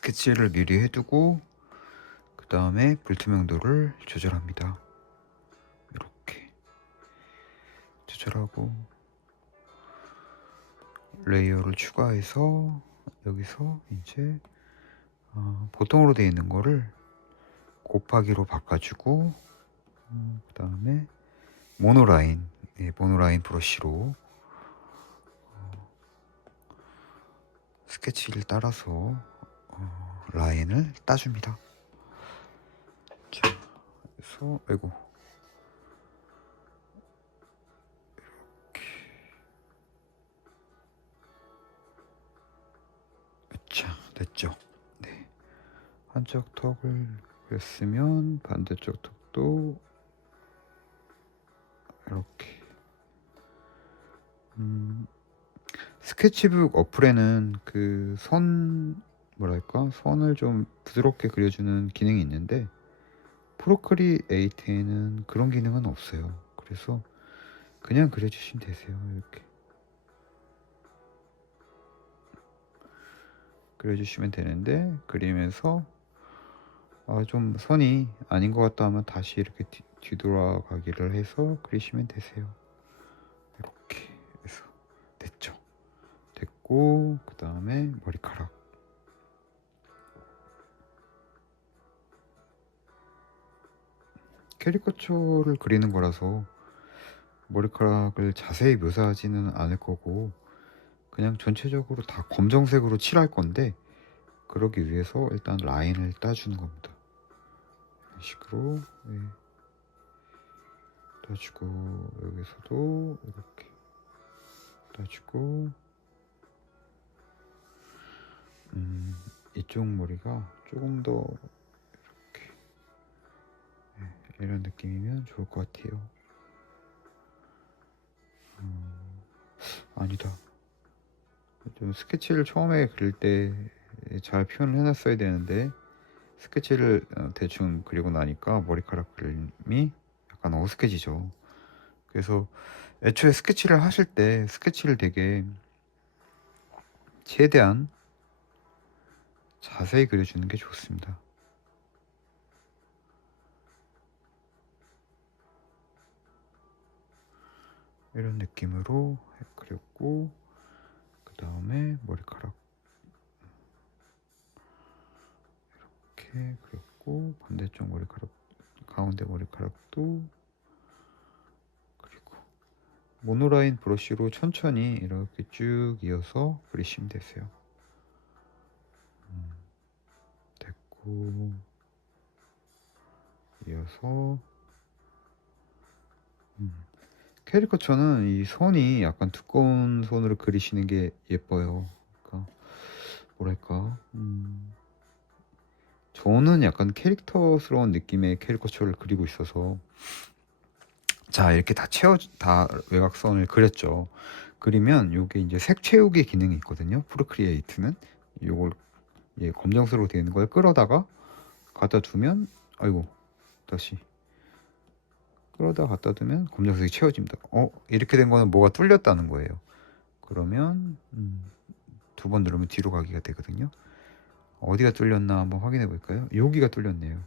스케치를 미리 해두고 그 다음에 불투명도를 조절합니다. 이렇게 조절하고 레이어를 추가해서 여기서 이제 보통으로 되어 있는 거를 곱하기로 바꿔주고 그 다음에 모노라인, 모노라인 브러쉬로 스케치를 따라서 라인을 따줍니다. 자, 그래서 아이고 이렇게 자 됐죠. 네, 한쪽 턱을 그렸으면 반대쪽 턱도 이렇게 스케치북 어플에는 그 선을 좀 부드럽게 그려주는 기능이 있는데 프로크리에이트에는 그런 기능은 없어요. 그래서 그냥 그려주시면 되세요. 이렇게 그려주시면 되는데 그리면서 좀 선이 아닌 것 같다 하면 다시 이렇게 뒤돌아가기를 해서 그리시면 되세요. 이렇게 해서 됐죠. 됐고 그 다음에 머리카락 캐리커처를 그리는 거라서 머리카락을 자세히 묘사하지는 않을 거고 그냥 전체적으로 다 검정색으로 칠할 건데 그러기 위해서 일단 라인을 따주는 겁니다. 이런 식으로 따주고 여기서도 이렇게 따주고 이쪽 머리가 조금 더 이렇게 이런 느낌이면 좋을 것 같아요. 아니다. 좀 스케치를 처음에 그릴 때 잘 표현을 해놨어야 되는데 스케치를 대충 그리고 나니까 머리카락 그림이 약간 어색해지죠. 그래서 애초에 스케치를 하실 때 스케치를 되게 최대한 자세히 그려주는 게 좋습니다. 이런 느낌으로 그렸고 그 다음에 머리카락 이렇게 그렸고 반대쪽 머리카락 가운데 머리카락도 그리고 모노라인 브러쉬로 천천히 이렇게 쭉 이어서 그리시면 되세요. 됐고 이어서 캐리커처는 이 선이 약간 두꺼운 선으로 그리시는 게 예뻐요. 그러니까 뭐랄까 저는 약간 캐릭터스러운 느낌의 캐리커처를 그리고 있어서 자 이렇게 다 외곽선을 그렸죠. 그리면 요게 이제 색 채우기 기능이 있거든요. 프로크리에이트는 요걸 검정색으로 되어 있는 걸 끌어다가 갖다 두면 아이고 다시 끌어다 갖다 두면 검정색이 채워집니다. 이렇게 된 거는 뭐가 뚫렸다는 거예요. 그러면 두 번 누르면 뒤로 가기가 되거든요. 어디가 뚫렸나 한번 확인해 볼까요? 여기가 뚫렸네요.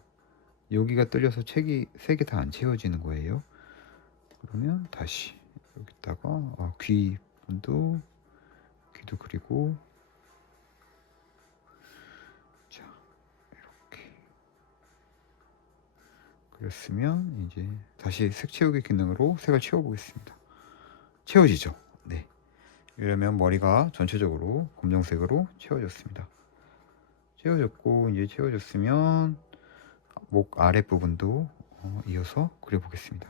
여기가 뚫려서 색이 다 안 채워지는 거예요. 그러면 다시 여기다가 귀도 그리고 자 이렇게 그렸으면 이제 다시 색 채우기 기능으로 색을 채워 보겠습니다. 채워지죠? 네. 이러면 머리가 전체적으로 검정색으로 채워졌습니다. 채워졌고 이제 채워졌으면 목 아랫부분도 이어서 그려보겠습니다.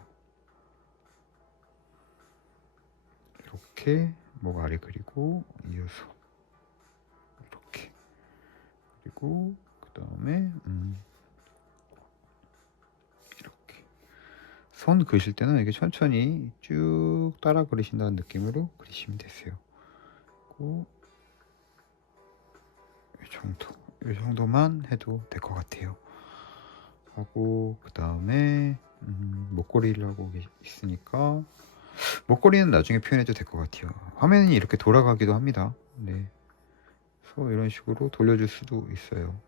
이렇게 목 아래 그리고 이어서 이렇게 그리고 그 다음에 이렇게 선 그리실 때는 이렇게 천천히 쭉 따라 그리신다는 느낌으로 그리시면 되세요. 그리고 이 정도만 해도 될 것 같아요. 하고 그 다음에 목걸이를 하고 있으니까 목걸이는 나중에 표현해도 될 것 같아요. 화면이 이렇게 돌아가기도 합니다. 네. 그래서 이런 식으로 돌려줄 수도 있어요.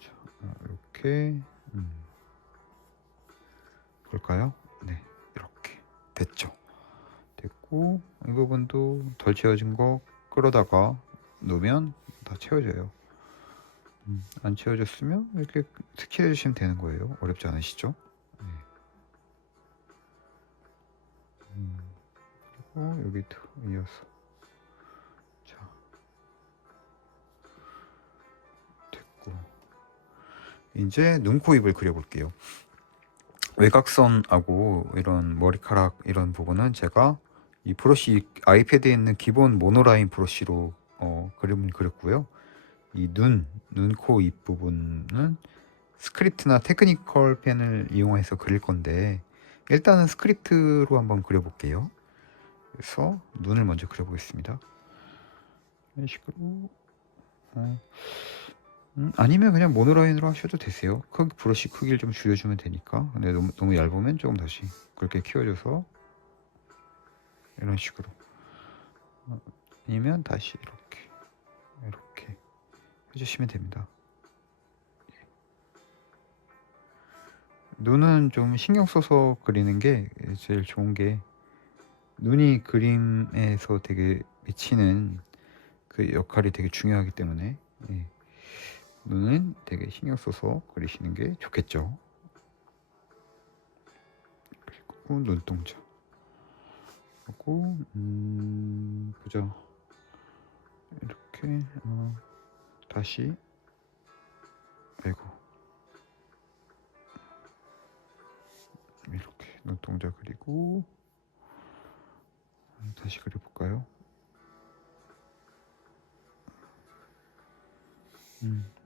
자, 이렇게 볼까요? 네, 이렇게 됐죠. 됐고 이 부분도 덜 채워진 거 끌어다가 놓으면 다 채워져요. 안 채워졌으면 이렇게 스킬 해주시면 되는 거예요. 어렵지 않으시죠? 네. 그리고 여기도 이어서 자 됐고 이제 눈, 코, 입을 그려볼게요. 외곽선하고 이런 머리카락 이런 부분은 제가 이 브러쉬 아이패드에 있는 기본 모노라인 브러쉬로 그림을 그렸고요. 이 눈, 코, 입 부분은 스크립트나 테크니컬 펜을 이용해서 그릴 건데 일단은 스크립트로 한번 그려볼게요. 그래서 눈을 먼저 그려보겠습니다. 이런 식으로 아니면 그냥 모노라인으로 하셔도 되세요. 브러쉬 크기를 좀 줄여주면 되니까. 근데 너무 얇으면 조금 다시 그렇게 키워줘서 이런 식으로 아니면 다시 이렇게 해주시면 됩니다. 눈은 좀 신경 써서 그리는 게 제일 좋은 게 눈이 그림에서 되게 미치는 그 역할이 되게 중요하기 때문에 눈은 되게 신경 써서 그리시는 게 좋겠죠. 그리고 눈동자 하고 보자. 이렇게 다시 아이고 이렇게 눈동자 그리고 다시 그려볼까요?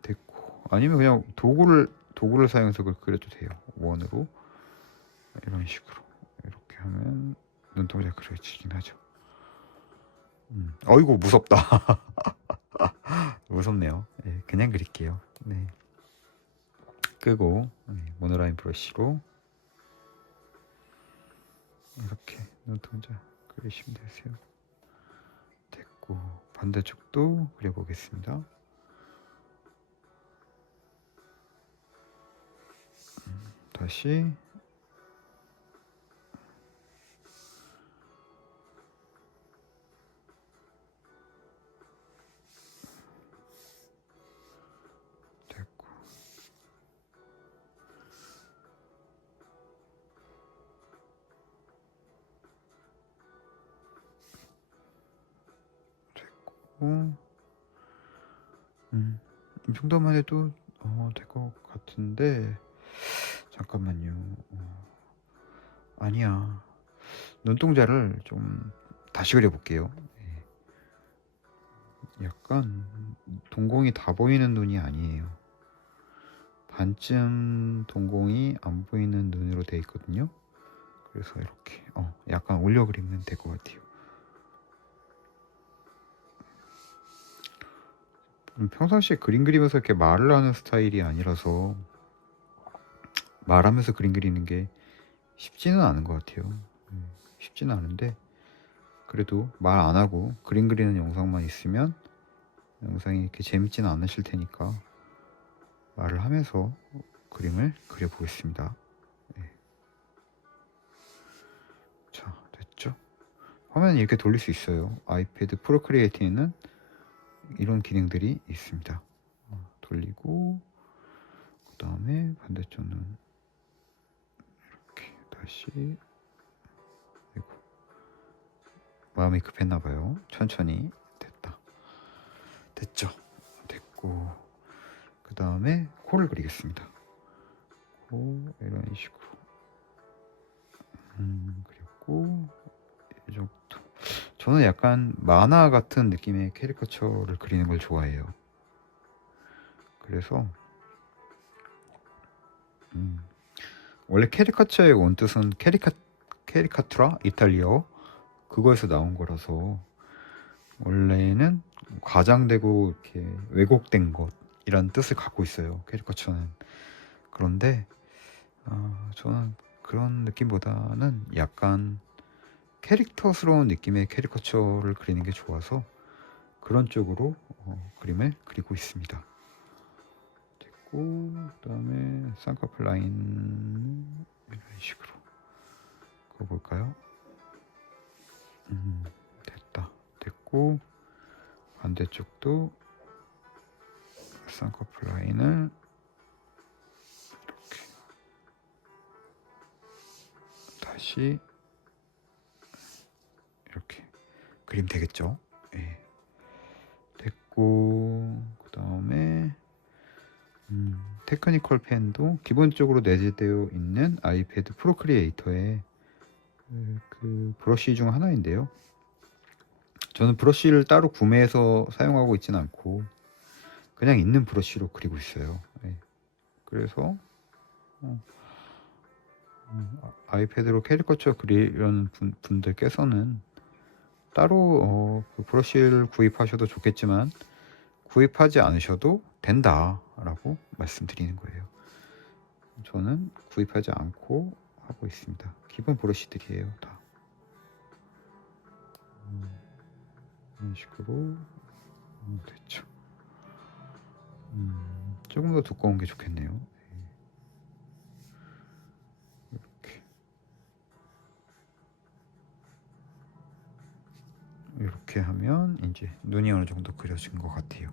됐고 아니면 그냥 도구를 사용해서 그려도 돼요. 원으로 이런 식으로 이렇게 하면 눈동자 그려지긴 하죠. 어이구 무섭다. 무섭네요. 네, 그냥 그릴게요. 네. 끄고 모노라인 브러쉬로 이렇게 눈동자 그리시면 되세요. 됐고 반대쪽도 그려보겠습니다. 다시 됐고 이 정도만 해도 될 것 같은데 잠깐만요. 아니야. 눈동자를 좀 다시 그려볼게요. 약간 동공이 다 보이는 눈이 아니에요. 반쯤 동공이 안 보이는 눈으로 되어 있거든요. 그래서 이렇게 약간 올려 그리면 될 것 같아요. 평상시에 그림 그리면서 이렇게 말을 하는 스타일이 아니라서 말하면서 그림 그리는 게 쉽지는 않은 것 같아요. 쉽지는 않은데 그래도 말 안 하고 그림 그리는 영상만 있으면 영상이 이렇게 재밌지는 않으실 테니까 말을 하면서 그림을 그려보겠습니다. 자, 됐죠? 화면 이렇게 돌릴 수 있어요. 아이패드 프로크리에이트에는 이런 기능들이 있습니다. 돌리고 그 다음에 반대쪽 눈 이렇게 다시 마음이 급했나봐요. 천천히 됐죠? 됐고 그 다음에 코를 그리겠습니다. 코 이런 식으로 그리고 이 정도. 저는 약간 만화 같은 느낌의 캐리커처를 그리는 걸 좋아해요. 그래서 원래 캐리커처의 원뜻은 캐리카투라 이탈리어 그거에서 나온 거라서 원래는 과장되고 이렇게 왜곡된 것이란 뜻을 갖고 있어요. 캐리커처는. 그런데 저는 그런 느낌보다는 약간 캐릭터스러운 느낌의 캐리커처를 그리는 게 좋아서 그런 쪽으로 그림을 그리고 있습니다. 됐고, 그 다음에 쌍꺼풀 라인 이런 식으로 그어볼까요? 됐다. 됐고, 반대쪽도 쌍꺼풀 라인을 이렇게 다시 이렇게 그리면 되겠죠? 예. 됐고, 그 다음에 테크니컬 펜도 기본적으로 내재되어 있는 아이패드 프로크리에이터의 그 브러쉬 중 하나인데요. 저는 브러쉬를 따로 구매해서 사용하고 있지는 않고 그냥 있는 브러쉬로 그리고 있어요. 예. 그래서 아이패드로 캐리커처 그리려는 분들께서는 따로 그 브러쉬를 구입하셔도 좋겠지만 구입하지 않으셔도 된다라고 말씀드리는 거예요. 저는 구입하지 않고 하고 있습니다. 기본 브러쉬들이에요, 다. 이런 식으로 됐죠. 조금 더 두꺼운 게 좋겠네요. 이렇게 하면 이제 눈이 어느 정도 그려진 것 같아요.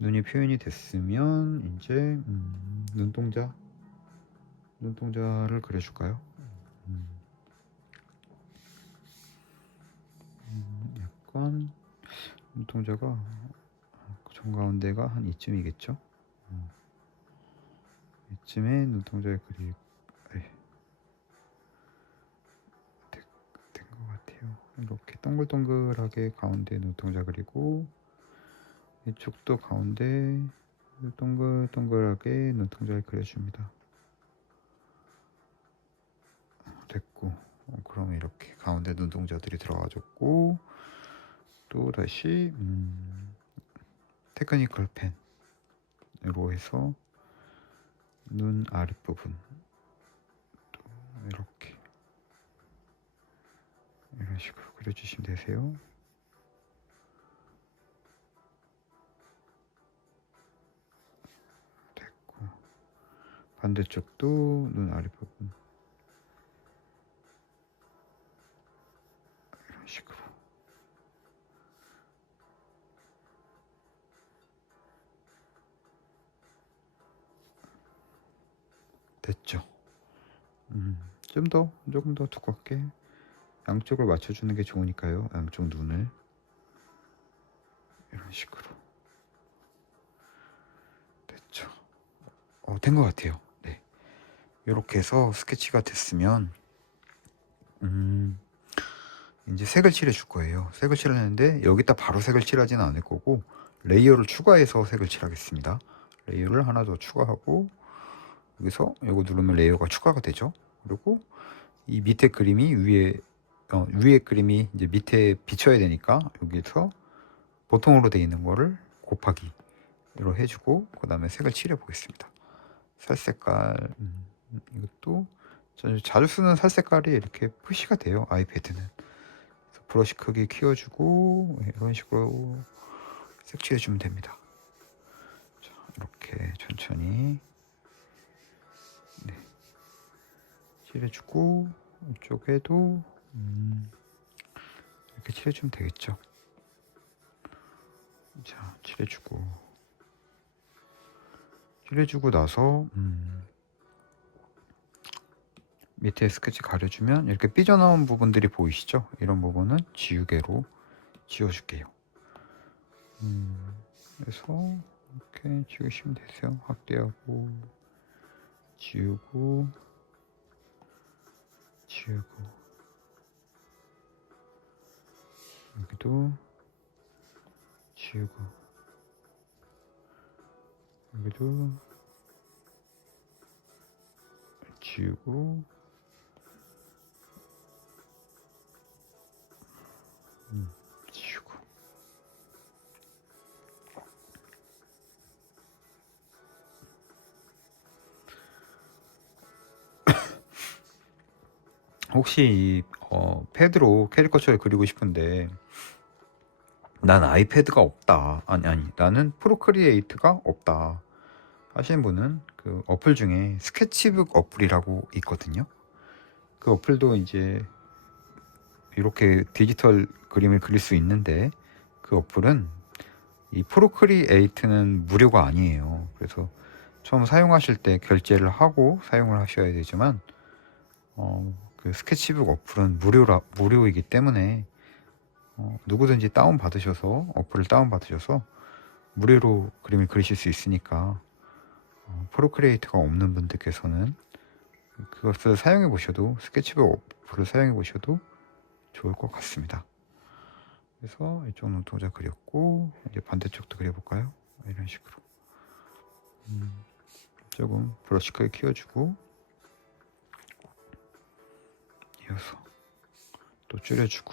눈이 표현이 됐으면 이제 눈동자를 그려줄까요? 약간 눈동자가 정가운데가 한 이쯤이겠죠? 이쯤에 눈동자를 된 것 같아요. 이렇게 동글동글하게 가운데 눈동자 그리고 이쪽도 가운데 동글동글하게 눈동자를 그려줍니다. 됐고, 그러면 이렇게 가운데 눈동자들이 들어가졌고, 또 다시 테크니컬 펜으로 해서 눈 아랫부분 또 이렇게 이런 식으로 그려주시면 되세요. 됐고, 반대쪽도 눈 아랫부분 이런 식으로. 됐죠? 조금 더 두껍게 양쪽을 맞춰주는 게 좋으니까요. 양쪽 눈을 이런 식으로. 됐죠? 된 것 같아요. 네. 이렇게 해서 스케치가 됐으면 이제 색을 칠해줄 거예요. 색을 칠하는데 여기다 바로 색을 칠하지는 않을 거고 레이어를 추가해서 색을 칠하겠습니다. 레이어를 하나 더 추가하고 여기서 이거 누르면 레이어가 추가가 되죠. 그리고 이 밑에 그림이 위에 그림이 이제 밑에 비춰야 되니까 여기서 보통으로 되어 있는 거를 곱하기로 해주고 그 다음에 색을 칠해 보겠습니다. 살색깔 이것도 자주 쓰는 살색깔이 이렇게 표시가 돼요. 아이패드는. 브러쉬 크기 키워주고 이런 식으로 색칠해주면 됩니다. 자, 이렇게 천천히 칠해주고 이쪽에도 이렇게 칠해주면 되겠죠. 자, 칠해주고 나서 밑에 스케치 가려주면 이렇게 삐져나온 부분들이 보이시죠? 이런 부분은 지우개로 지워줄게요. 그래서 이렇게 지우시면 되세요. 확대하고 지우고 여기도 지우고 여기도 지우고 지우고 혹시 이 패드로 캐리커처를 그리고 싶은데 난 아이패드가 없다. 아니, 나는 프로크리에이트가 없다 하시는 분은 그 어플 중에 스케치북 어플이라고 있거든요. 그 어플도 이제 이렇게 디지털 그림을 그릴 수 있는데, 그 어플은 이 프로크리에이트는 무료가 아니에요. 그래서 처음 사용하실 때 결제를 하고 사용을 하셔야 되지만, 그 스케치북 어플은 무료이기 때문에 누구든지 다운받으셔서, 어플을 다운받으셔서 무료로 그림을 그리실 수 있으니까, 프로크리에이트가 없는 분들께서는 그것을 사용해 보셔도, 스케치북 어플을 사용해 보셔도 좋을 것 같습니다. 그래서 이쪽 눈동자 그렸고, 이제 반대쪽도 그려볼까요? 이런 식으로 조금 브러쉬 크기 키워주고, 이어서 또 줄여주고,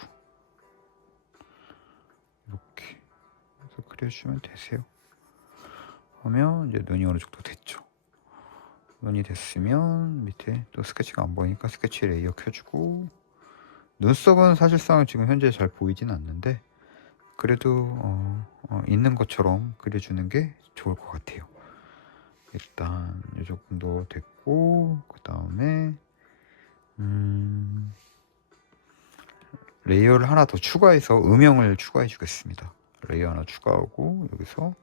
이렇게 해서 그려주면 되세요. 하면 이제 눈이 어느 정도 됐죠. 눈이 됐으면 밑에 또 스케치가 안 보이니까 스케치 레이어 켜주고, 눈썹은 사실상 지금 현재 잘 보이진 않는데 그래도 있는 것처럼 그려주는 게 좋을 것 같아요. 일단 이 정도 됐고, 그 다음에 레이어를 하나 더 추가해서 음영을 추가해 주겠습니다. 레이어 하나 추가하고 여기서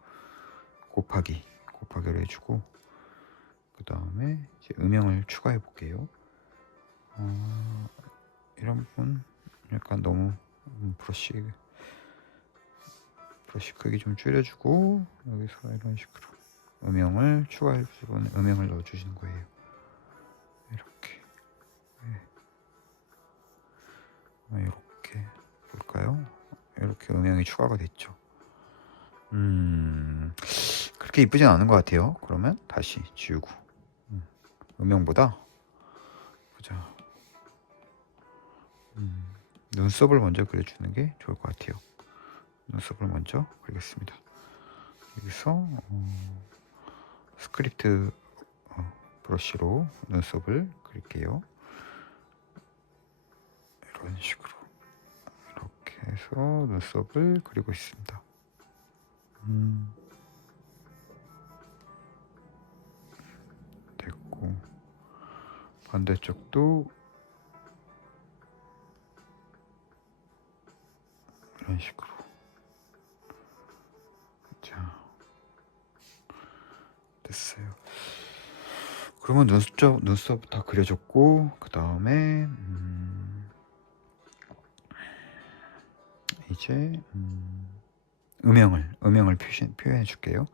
곱하기를 해주고, 그 다음에 이제 음영을 추가해 볼게요. 이런 부분 약간 너무 브러쉬 크기 좀 줄여주고, 여기서 이런 식으로 음영을 추가해 주시고 음영을 넣어 주시는 거예요. 이렇게. 이렇게 볼까요? 이렇게 음영이 추가가 됐죠. 그렇게 이쁘진 않은 것 같아요. 그러면 다시 지우고, 음영보다 보자. 눈썹을 먼저 그려주는 게 좋을 것 같아요. 눈썹을 먼저 그리겠습니다. 여기서 스크립트 브러쉬로 눈썹을 그릴게요. 이런 식으로 이렇게 해서 눈썹을 그리고 있습니다. 됐고, 반대쪽도 이런 식으로. 자, 됐어요. 그러면 눈썹 다 그려줬고, 그 다음에 이제 음영을 표현해 줄게요.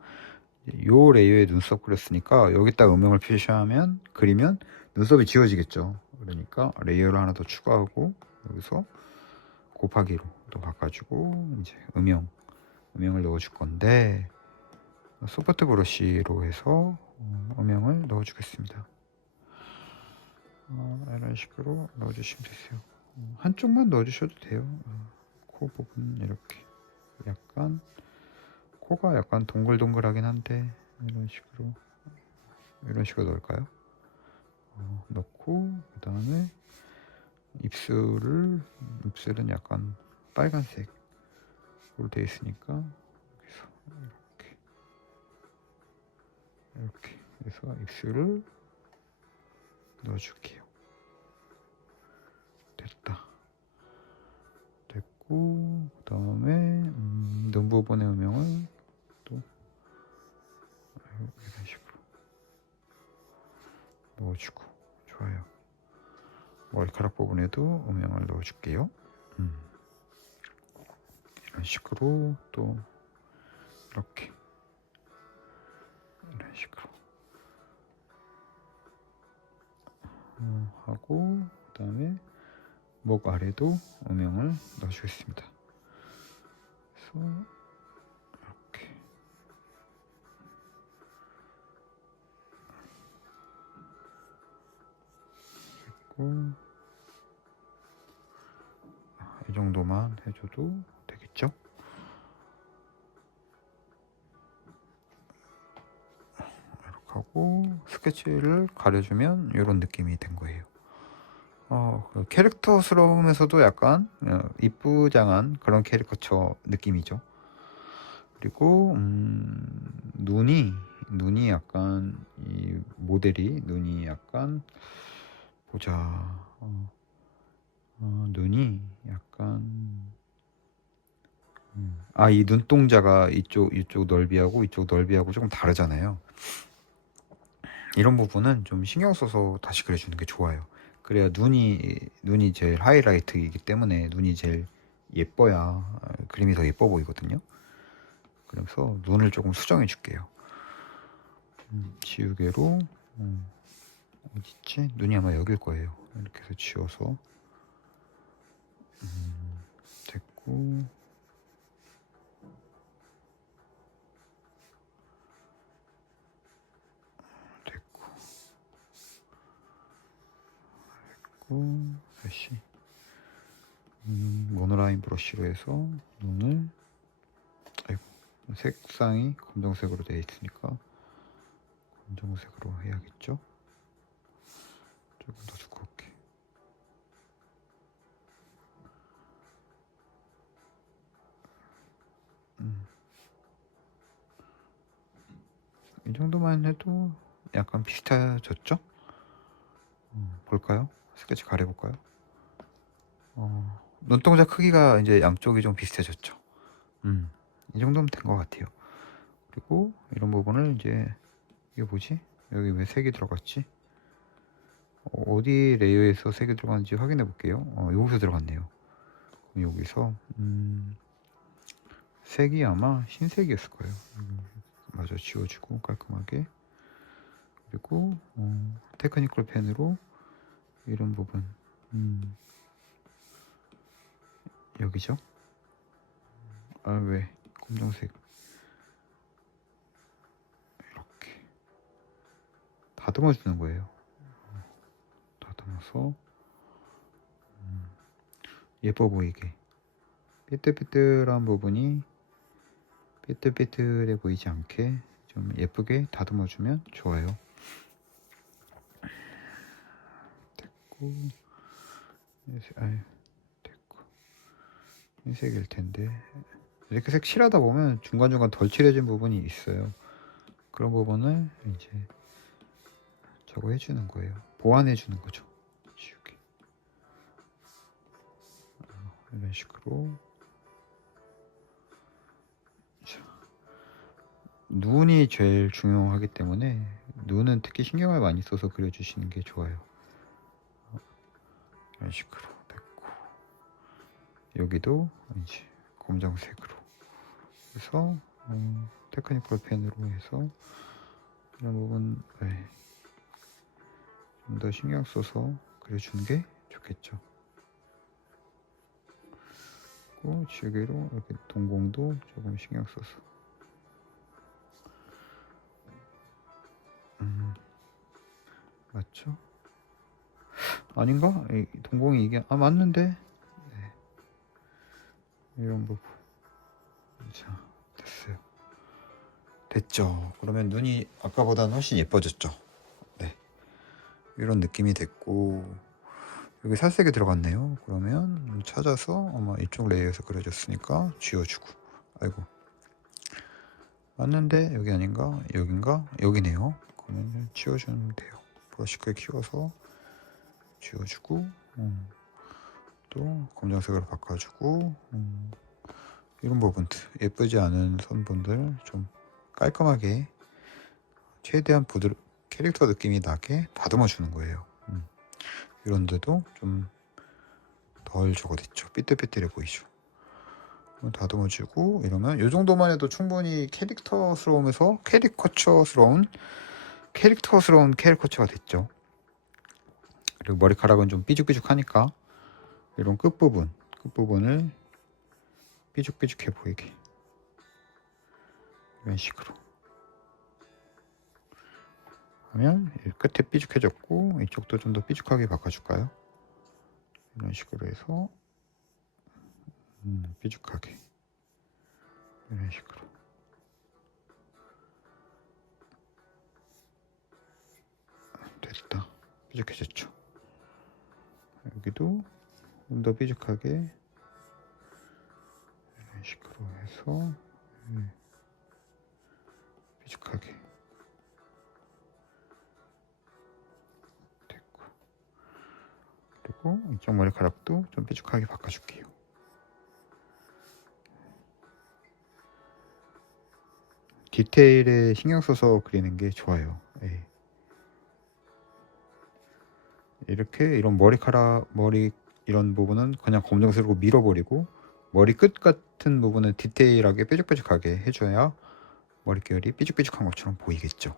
요 레이어에 눈썹 그렸으니까 여기다 음영을 그리면 눈썹이 지워지겠죠. 그러니까 레이어를 하나 더 추가하고 여기서 곱하기로 또 바꿔주고, 이제 음영을 넣어줄 건데, 소프트 브러쉬로 해서 음영을 넣어주겠습니다. 이런 식으로 넣어주시면 되세요. 한쪽만 넣어주셔도 돼요. 코 부분 이렇게 약간, 코가 약간 동글동글하긴 한데 이런 식으로 넣을까요? 넣고, 그 다음에 입술은 약간 빨간색으로 되어 있으니까 여기서 이렇게 해서 입술을 넣어줄게요. 됐고, 그 다음에 눈 부분의 음영을 또 이런 식으로 넣어주고, 좋아요. 머리카락 부분에도 음영을 넣어줄게요. 이런 식으로 또 이렇게 이런 식으로 하고, 그 다음에 목 아래도 음영을 넣어주겠습니다. 그래서 이렇게 했고, 이 정도만 해줘도 되겠죠? 이렇게 하고 스케치를 가려주면 이런 느낌이 된 거예요. 그 캐릭터스러우면서도 약간 이쁘장한 그런 캐리커처 느낌이죠. 그리고 눈이 약간 이 모델이 눈이 약간 보자. 눈이 약간 이 눈동자가 이쪽 넓이하고 이쪽 넓이하고 조금 다르잖아요. 이런 부분은 좀 신경 써서 다시 그려주는 게 좋아요. 그래야 눈이 제일 하이라이트이기 때문에 눈이 제일 예뻐야 그림이 더 예뻐 보이거든요. 그래서 눈을 조금 수정해 줄게요. 지우개로 어딨지? 눈이 아마 여길 거예요. 이렇게 해서 지워서 됐고, 됐고, 다시 모노라인 브러쉬로 해서 눈을, 아이고, 색상이 검정색으로 되어 있으니까 검정색으로 해야겠죠? 조금 더 두껍게. 이 정도만 해도 약간 비슷해졌죠? 볼까요? 스케치 가려볼까요? 눈동자 크기가 이제 양쪽이 좀 비슷해졌죠. 이 정도면 된 것 같아요. 그리고 이런 부분을 이제 이게 뭐지? 여기 왜 색이 들어갔지? 어디 레이어에서 색이 들어갔는지 확인해 볼게요. 여기서 들어갔네요. 그럼 여기서 색이 아마 흰색이었을 거예요. 마저 지워주고 깔끔하게. 그리고 테크니컬 펜으로 이런 부분 여기죠? 왜 검정색 이렇게 다듬어 주는 거예요. 다듬어서 예뻐 보이게 삐뚤삐뚤한 부분이 삐뚤삐뚤해 보이지 않게 좀 예쁘게 다듬어 주면 좋아요. 됐고, 됐고, 흰색일 텐데 이렇게 색 칠하다 보면 중간중간 덜 칠해진 부분이 있어요. 그런 부분을 이제 저거 해주는 거예요. 보완해 주는 거죠. 지우개. 이런 식으로. 자, 눈이 제일 중요하기 때문에 눈은 특히 신경을 많이 써서 그려주시는 게 좋아요. 이런 식으로 됐고, 여기도 이제 검정색으로 해서 테크니컬 펜으로 해서 이런 부분 좀 더 신경 써서 그려주는 게 좋겠죠. 그리고 지우개로 이렇게 동공도 조금 신경 써서 맞죠? 아닌가? 동공이 이게 맞는데 이런 부분. 자, 됐어요. 됐죠. 그러면 눈이 아까보다는 훨씬 예뻐졌죠. 네, 이런 느낌이 됐고 여기 살색이 들어갔네요. 그러면 찾아서 아마 이쪽 레이어에서 그려졌으니까 지워주고. 아이고, 맞는데 여기 아닌가? 여긴가? 여기네요. 그러면 지워주면 돼요. 브러쉬 크게 키워서 지워주고 또 검정색으로 바꿔주고 이런 부분들, 예쁘지 않은 선분들 좀 깔끔하게 최대한 캐릭터 느낌이 나게 다듬어 주는 거예요. 이런 데도 좀 덜 저거 됐죠. 삐뚤삐뚤해 보이죠. 다듬어 주고 이러면 이 정도만 해도 충분히 캐릭터스러우면서 캐릭터스러운 캐릭터처가 됐죠. 그리고 머리카락은 좀 삐죽삐죽하니까 이런 끝부분을 삐죽삐죽해 보이게 이런 식으로 하면 끝에 삐죽해졌고 이쪽도 좀 더 삐죽하게 바꿔줄까요? 이런 식으로 해서 삐죽하게 이런 식으로 됐다. 삐죽해졌죠. 여기도 좀 더 삐죽하게 이런 식으로 해서 삐죽하게 됐고, 그리고 이쪽 머리카락도 좀 삐죽하게 바꿔줄게요. 디테일에 신경 써서 그리는 게 좋아요. 예. 이렇게 이런 머리 이런 부분은 그냥 검정색으로 밀어버리고, 머리 끝 같은 부분은 디테일하게 뾰족뾰족하게 해줘야 머릿결이 삐죽삐죽한 것처럼 보이겠죠.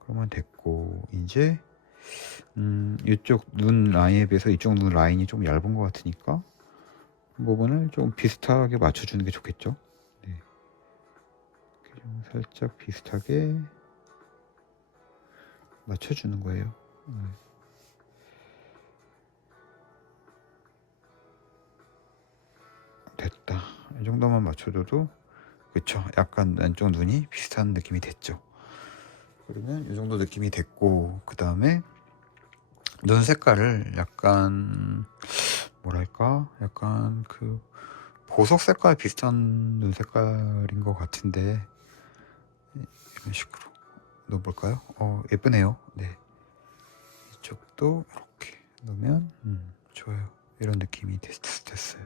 그러면 됐고, 이제 이쪽 눈 라인에 비해서 이쪽 눈 라인이 좀 얇은 것 같으니까 그 부분을 좀 비슷하게 맞춰주는 게 좋겠죠. 네. 이렇게 좀 살짝 비슷하게 맞춰주는 거예요. 됐다. 이 정도만 맞춰줘도, 그쵸, 약간 왼쪽 눈이 비슷한 느낌이 됐죠. 그러면 이 정도 느낌이 됐고, 그 다음에 눈 색깔을 약간 뭐랄까, 약간 그 보석 색깔 비슷한 눈 색깔인 것 같은데, 이런 식으로 넣어볼까요? 예쁘네요. 네, 이쪽도 이렇게 넣으면 좋아요. 이런 느낌이 됐어요.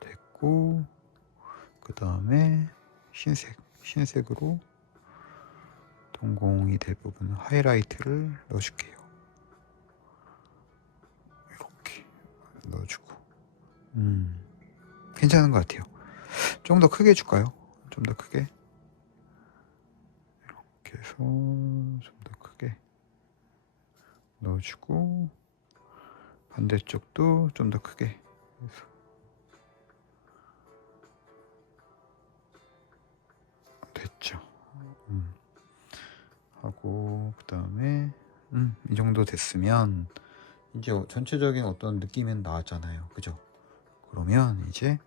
됐고, 그 다음에 흰색으로 동공이 될 부분 하이라이트를 넣어줄게요. 이렇게 넣어주고, 괜찮은 것 같아요. 좀 더 크게 해줄까요? 좀 더 크게, 이렇게 해서 좀 더 크게 넣어주고, 반대쪽도 좀 더 크게 해서 됐죠. 하고, 그 다음에 이 정도 됐으면 이제 전체적인 어떤 느낌은 나왔잖아요. 그죠? 그러면 이제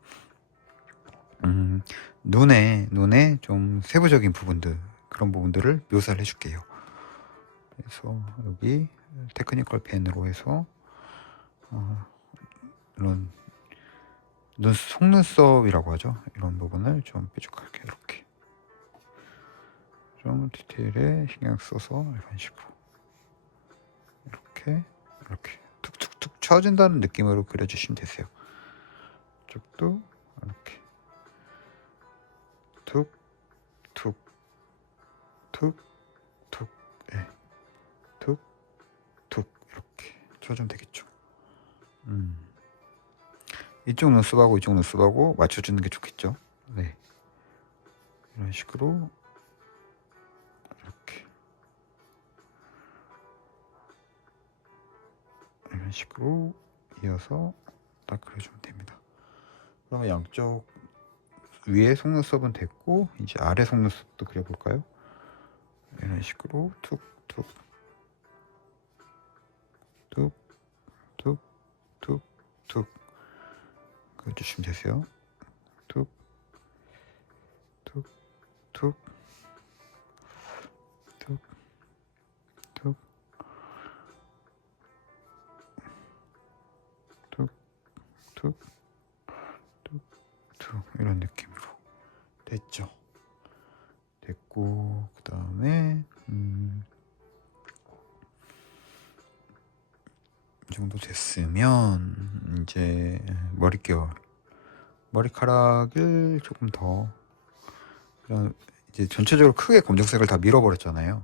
눈에 좀 세부적인 부분들, 그런 부분들을 묘사를 해줄게요. 그래서 여기 테크니컬 펜으로 해서 이런 속눈썹이라고 하죠. 이런 부분을 좀 뾰족하게 이렇게 좀 디테일에 신경 써서 이런 식으로 이렇게 툭툭툭 쳐준다는 느낌으로 그려주시면 되세요. 이쪽도 이렇게 툭툭툭툭, 예, 툭툭 이렇게 쳐주면 되겠죠. 이쪽 눈썹하고 이쪽 눈썹하고 맞춰주는 게 좋겠죠. 네, 이런 식으로 이렇게 이런 식으로 이어서 딱 그려주면 됩니다. 그러면 양쪽 위에 속눈썹은 됐고, 이제 아래 속눈썹도 그려볼까요? 이런 식으로 툭툭 툭툭툭툭 그려주시면 되세요. 툭툭툭툭툭 툭툭툭툭 이런 느낌으로 됐죠. 됐고, 그 다음에 이 정도 됐으면 이제 머리카락을 조금 더 이런, 이제 전체적으로 크게 검정색을 다 밀어버렸잖아요.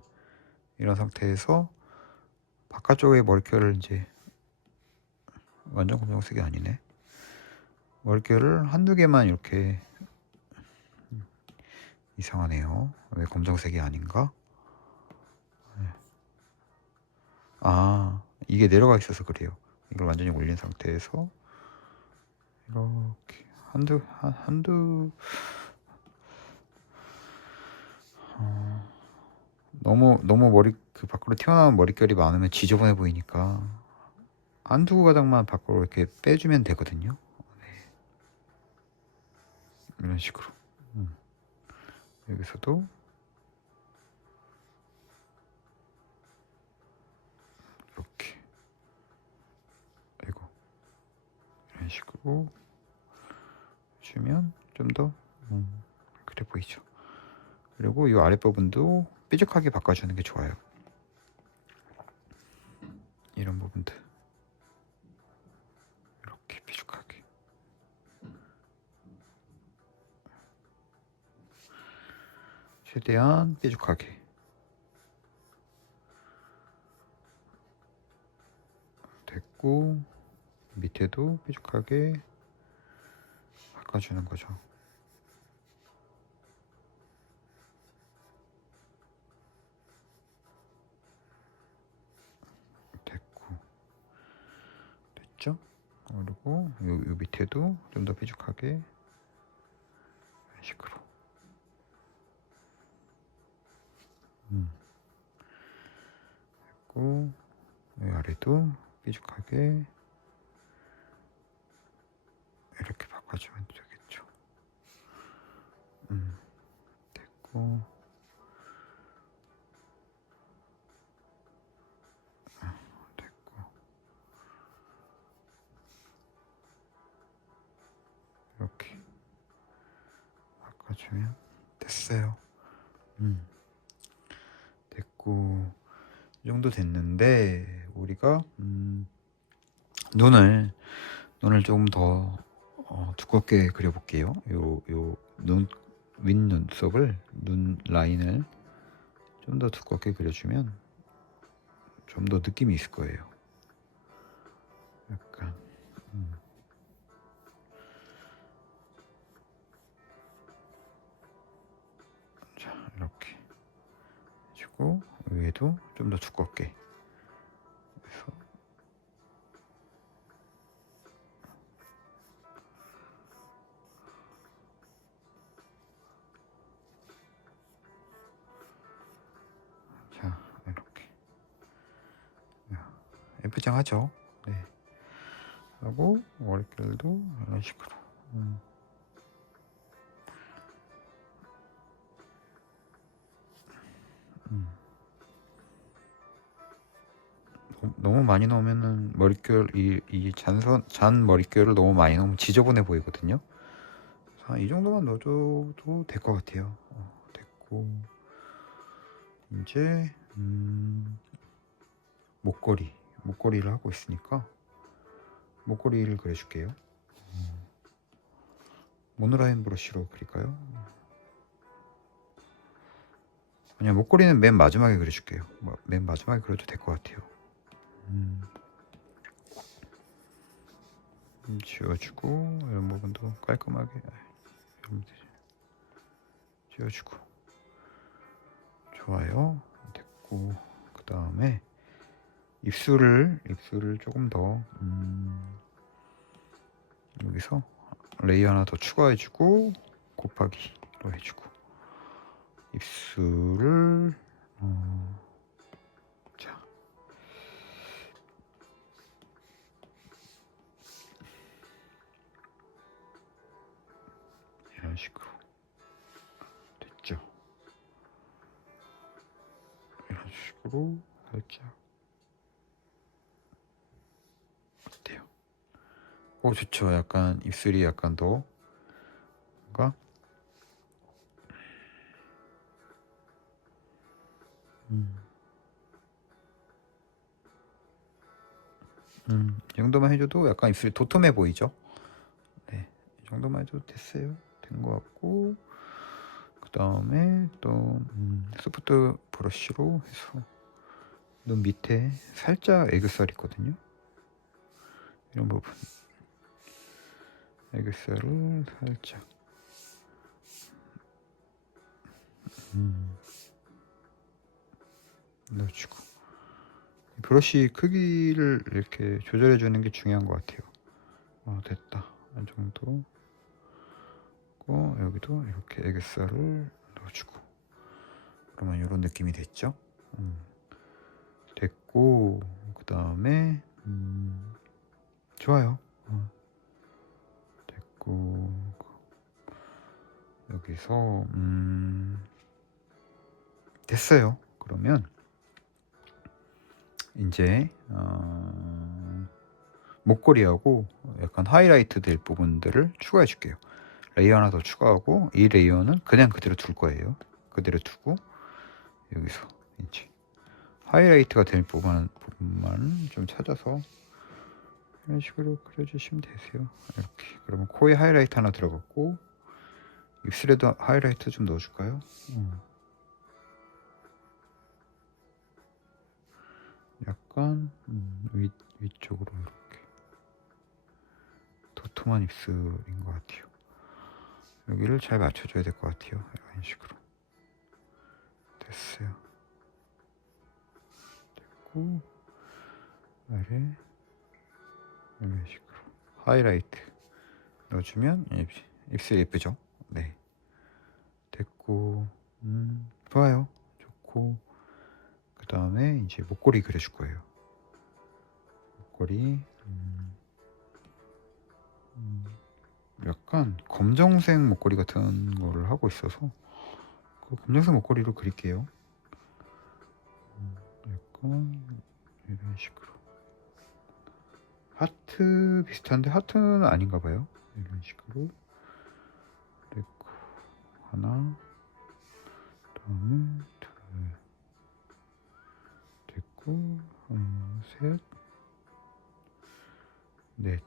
이런 상태에서 바깥쪽에 머릿결을 이제 완전 검정색이 아니네. 머릿결을 한두 개만 이렇게, 이상하네요. 왜 검정색이 아닌가? 이게 내려가 있어서 그래요. 이걸 완전히 올린 상태에서 이렇게 너무 그 밖으로 튀어나온 머릿결이 많으면 지저분해 보이니까 한두 가닥만 밖으로 이렇게 빼주면 되거든요. 네. 이런 식으로 여기서도 이렇게 식으로 주면 좀 더 그래 보이죠. 그리고 이 아랫부분도 뾰족하게 바꿔주는 게 좋아요. 이런 부분들 이렇게 뾰족하게. 최대한 뾰족하게. 됐고 밑에도 뾰족하게 바꿔주는 거죠. 됐고 됐죠? 그리고 요 밑에도 좀 더 뾰족하게 이런 식으로. 됐고 이 아래도 뾰족하게 이렇게 바꿔주면 되겠죠. 됐고 됐고 이렇게 바꿔주면 됐어요. 됐고 이 정도 됐는데 우리가 눈을 조금 더 두껍게 그려볼게요. 요 윗눈썹을 눈 라인을 좀 더 두껍게 그려주면 좀 더 느낌이 있을 거예요. 약간 자 이렇게 해주고 위에도 좀 더 두껍게. 그래서 자 이렇게 예쁘장하죠. 네. 하고 머릿결도 이런 식으로. 너무 많이 넣으면은 머릿결 이 잔 머릿결을 너무 많이 넣으면 지저분해 보이거든요. 이 정도만 넣어줘도 될 것 같아요. 됐고 이제 목걸이를 하고 있으니까 목걸이를 그려줄게요. 모노라인 브러쉬로 그릴까요? 그냥 목걸이는 맨 마지막에 그려줄게요. 맨 마지막에 그려도 될 것 같아요. 지워주고 이런 부분도 깔끔하게 지워주고. 좋아요. 됐고 그 다음에 입술을 조금 더 여기서 레이어 하나 더 추가해주고 곱하기로 해주고 입술을 자 이런 식으로 됐죠. 이런 식으로 살짝 어때요? 오 좋죠. 약간 입술이 약간 더 뭔가 이 정도만 해줘도 약간 입술이 도톰해 보이죠? 네, 이 정도만 해도 됐어요. 된 것 같고 그 다음에 또 소프트 브러쉬로 해서 눈 밑에 살짝 애교살 있거든요. 이런 부분 애교살을 살짝 넣어주고 브러쉬 크기를 이렇게 조절해 주는 게 중요한 것 같아요. 됐다. 이 정도. 여기도 이렇게 애교살을 넣어주고 그러면 이런 느낌이 됐죠. 됐고 그 다음에 좋아요. 됐고 여기서 됐어요. 그러면 이제 목걸이하고 약간 하이라이트 될 부분들을 추가해 줄게요. 레이어 하나 더 추가하고 이 레이어는 그냥 그대로 둘 거예요. 그대로 두고 여기서 이제 하이라이트가 될 부분만 좀 찾아서 이런 식으로 그려주시면 되세요. 이렇게. 그러면 코에 하이라이트 하나 들어갔고 입술에도 하이라이트 좀 넣어줄까요? 약간 위쪽으로 이렇게 도톰한 입술인 것 같아요. 여기를 잘 맞춰줘야 될 것 같아요. 이런 식으로 됐어요. 됐고 아래 이런 식으로 하이라이트 넣어주면 입술 예쁘죠? 네, 됐고 좋아요. 좋고 그 다음에 이제 목걸이 그려줄 거예요. 목걸이 약간 검정색 목걸이 같은 거를 하고 있어서 그 검정색 목걸이로 그릴게요. 약간 이런 식으로 하트 비슷한데 하트는 아닌가 봐요. 이런 식으로 됐고 하나 다음에 둘 됐고 셋 넷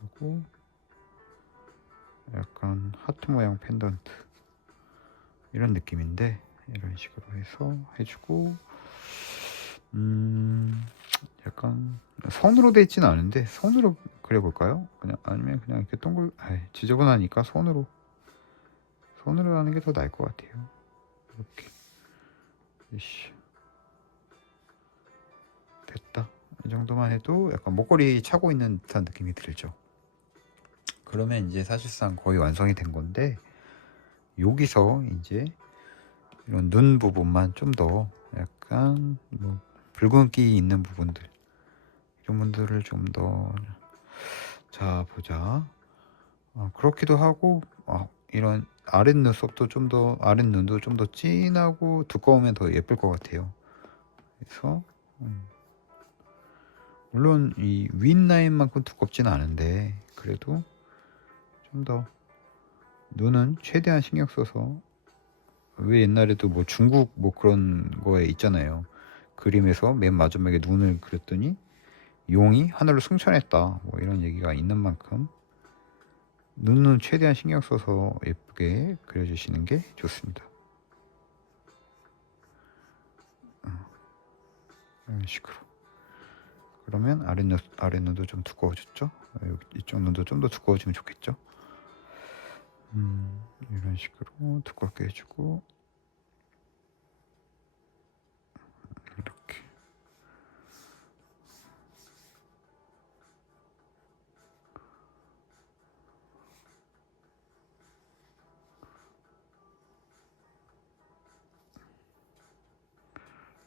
하고 약간 하트 모양 펜던트 이런 느낌인데 이런 식으로 해서 해주고 약간 선으로 돼 있지는 않은데 손으로 그려볼까요? 그냥 아니면 그냥 이렇게 지저분하니까 손으로 하는 게 더 나을 것 같아요. 이렇게 이씨. 됐다. 이 정도만 해도 약간 목걸이 차고 있는 듯한 느낌이 들죠. 그러면 이제 사실상 거의 완성이 된 건데 여기서 이제 이런 눈 부분만 좀 더 약간 뭐 붉은기 있는 부분들 이런 분들을 좀 더 자 보자. 그렇기도 하고 이런 아랫눈썹도 좀 더 아랫눈도 좀 더 진하고 두꺼우면 더 예쁠 것 같아요. 그래서 물론 이 윗라인만큼 두껍지는 않은데 그래도 좀 더 눈은 최대한 신경 써서 왜 옛날에도 뭐 중국 뭐 그런 거에 있잖아요. 그림에서 맨 마지막에 눈을 그렸더니 용이 하늘로 승천했다 뭐 이런 얘기가 있는 만큼 눈은 최대한 신경 써서 예쁘게 그려주시는 게 좋습니다. 이런 식으로. 그러면 아랫눈도 좀 두꺼워졌죠? 이쪽 눈도 좀 더 두꺼워지면 좋겠죠? 이런 식으로 두껍게 해주고 이렇게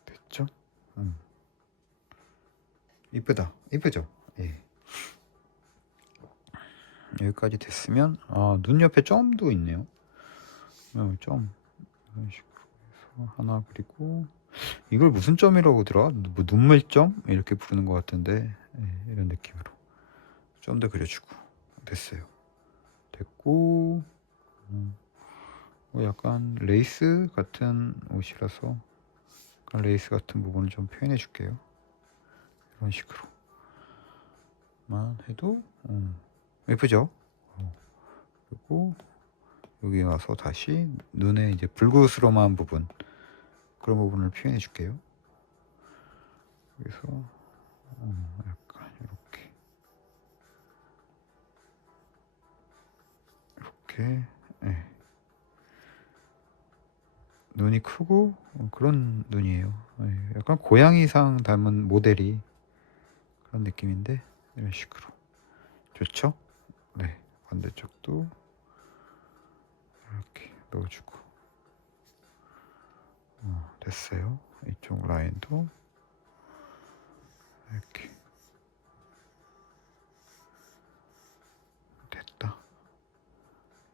됐죠? 이쁘다. 이쁘죠? 예. 여기까지 됐으면 눈 옆에 점도 있네요. 점 이런 식으로 해서 하나 그리고 이걸 무슨 점이라고 하더라? 뭐 눈물점 이렇게 부르는 것 같은데 이런 느낌으로 점도 그려주고 됐어요. 됐고 약간 레이스 같은 옷이라서 약간 레이스 같은 부분을 좀 표현해 줄게요. 이런 식으로만 해도 예쁘죠? 그리고 여기 와서 다시 눈에 이제 불그스름한 부분 그런 부분을 표현해 줄게요. 그래서 약간 이렇게 네. 눈이 크고 그런 눈이에요. 네. 약간 고양이상 닮은 모델이 그런 느낌인데 이런 식으로 좋죠? 네, 반대쪽도 이렇게 넣어주고 됐어요. 이쪽 라인도 이렇게 됐다.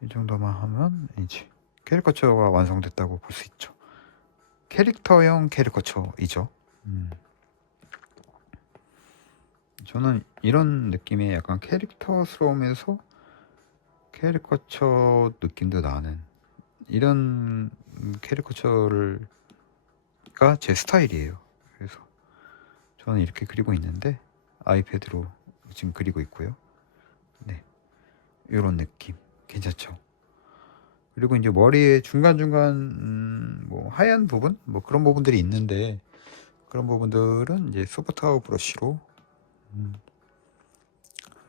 이 정도만 하면 이제 캐리커처가 완성됐다고 볼 수 있죠. 캐릭터형 캐리커처이죠. 이 저는 이런 느낌의 약간 캐릭터스러우면서 캐리커처 느낌도 나는 이런 캐리커처가 제 스타일이에요. 그래서 저는 이렇게 그리고 있는데 아이패드로 지금 그리고 있고요. 네, 이런 느낌 괜찮죠? 그리고 이제 머리에 중간중간 뭐 하얀 부분 뭐 그런 부분들이 있는데 그런 부분들은 이제 소프트하우 브러쉬로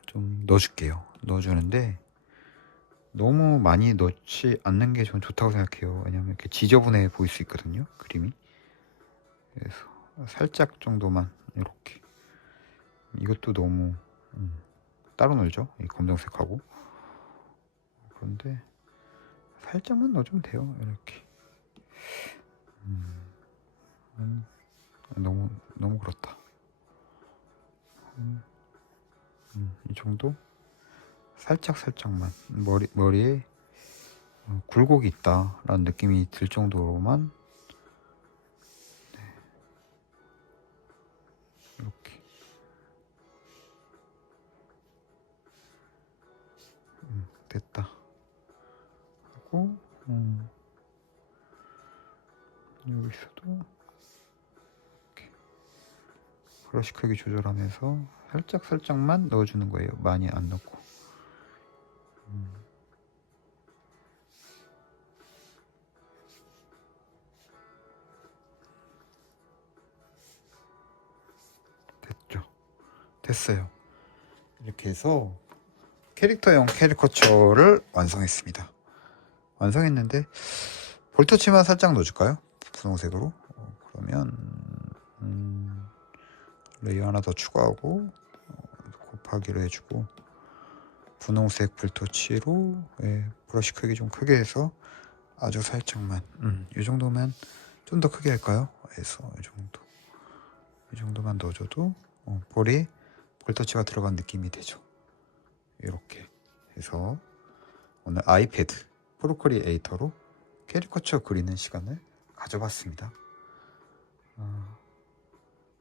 좀 넣어줄게요. 넣어주는데 너무 많이 넣지 않는 게 전 좋다고 생각해요. 왜냐면 이렇게 지저분해 보일 수 있거든요, 그림이. 그래서 살짝 정도만 이렇게. 이것도 너무 따로 놀죠, 이 검정색하고. 그런데 살짝만 넣어주면 돼요, 이렇게. 너무 그렇다. 이 정도 살짝만 머리에 굴곡이 있다라는 느낌이 들 정도로만 이렇게 됐다 하고 여기서도 이렇게 브러쉬 크기 조절하면서 살짝만 넣어주는 거예요. 많이 안 넣고. 됐죠? 됐어요. 이렇게 해서 캐릭터용 캐리커처를 완성했습니다. 완성했는데 볼터치만 살짝 넣어줄까요? 분홍색으로. 그러면 레이어 하나 더 추가하고 곱하기로 해주고 분홍색 볼터치로 브러쉬 크기 좀 크게 해서 아주 살짝만 이 정도면 좀 더 크게 할까요? 해서 이 정도만 넣어줘도 볼에 볼터치가 들어간 느낌이 되죠. 이렇게 해서 오늘 아이패드 프로크리에이터로 캐리커처 그리는 시간을 가져봤습니다.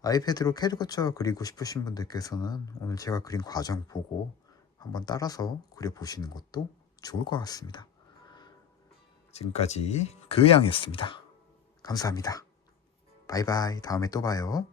아이패드로 캐리커처 그리고 싶으신 분들께서는 오늘 제가 그린 과정 보고 한번 따라서 그려보시는 것도 좋을 것 같습니다. 지금까지 그양이었습니다. 감사합니다. 바이바이. 다음에 또 봐요.